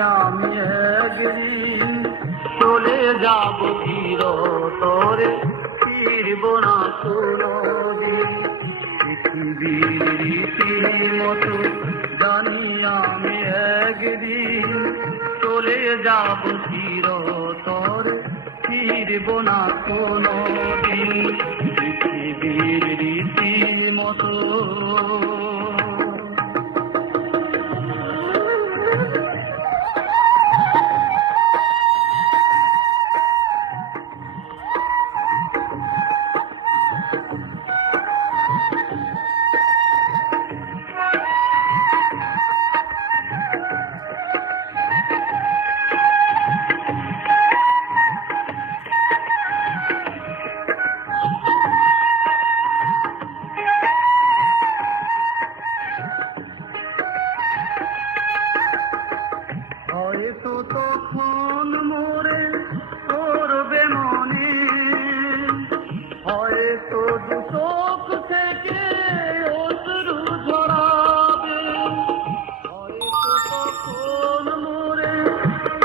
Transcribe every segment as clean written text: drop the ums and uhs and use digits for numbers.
আমি একদিন চলে যাব চিরতরে, ফিরব না কোনোদিন। পৃথিবীর রীতির মতো জানি আমি একদিন চলে যাব চিরতরে, ফিরব না কোনোদিন। পৃথিবীর রীতির মতো। হয়তো তখন মোরে করবে মনে, হয়তো দু চোখ থেকে অশ্রু ঝরাবে। হয়তো তখন মোরে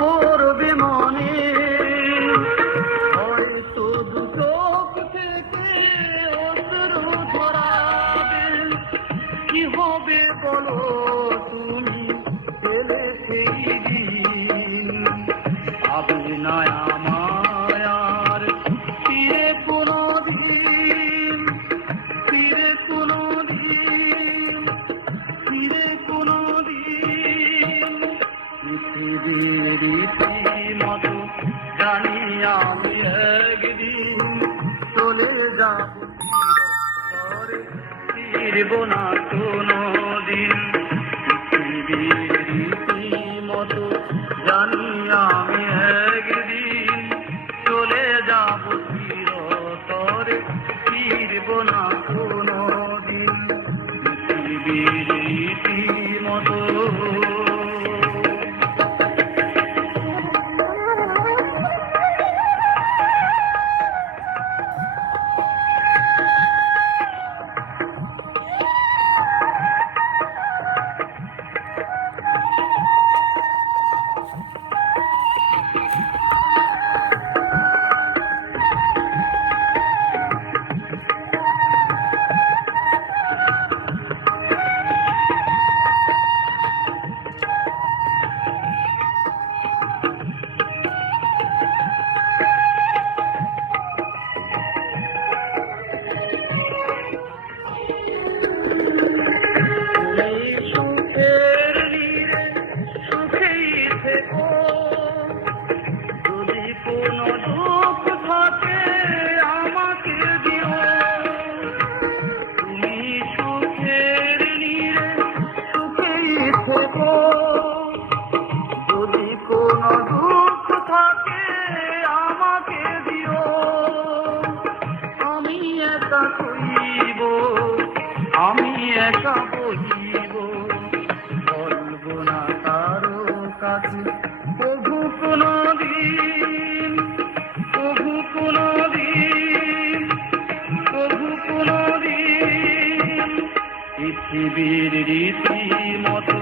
করবে মনে, হয়তো দু চোখ থেকে অশ্রু ঝরাবে। কি হবে বলো তুমি পেলে সেই দিন, ভাবি না আমায় আর ফিরে কোনোদিন, ফিরে কোনোদিন, ফিরে কোনোদিন। পৃথিবীর রীতিমতো জানি আমি একদিন চলে যাব চিরতরে, ফিরব না কোনোদিন। পৃথিবীর রীতিমতো জানি আমি একদিন চলে যাব চিরতরে, ফিরব না কোনোদিন। পৃথিবীর রীতিমতো। যদি কোনো দুঃখ থাকে আমাকে দিও, তুমি সুখের নীড়ে সুখেই থেকো। যদি কোনো দুঃখ থাকে আমাকে দিও, আমি একা কইব, আমি একা বলিব, বলবো না কারো কাছে প্রভু কোনোদিন, প্রভু কোনোদিন, প্রভু কোনোদিন। পৃথিবীর রীতিমতো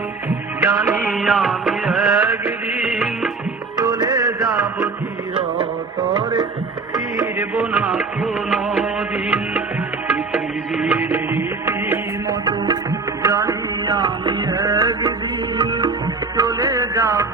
জানি আমি একদিন চলে যাব চিরতরে, ফিরব না কোনোদিন। পৃথিবীর রীতিমতো জানি আমি একদিন চলে যাব।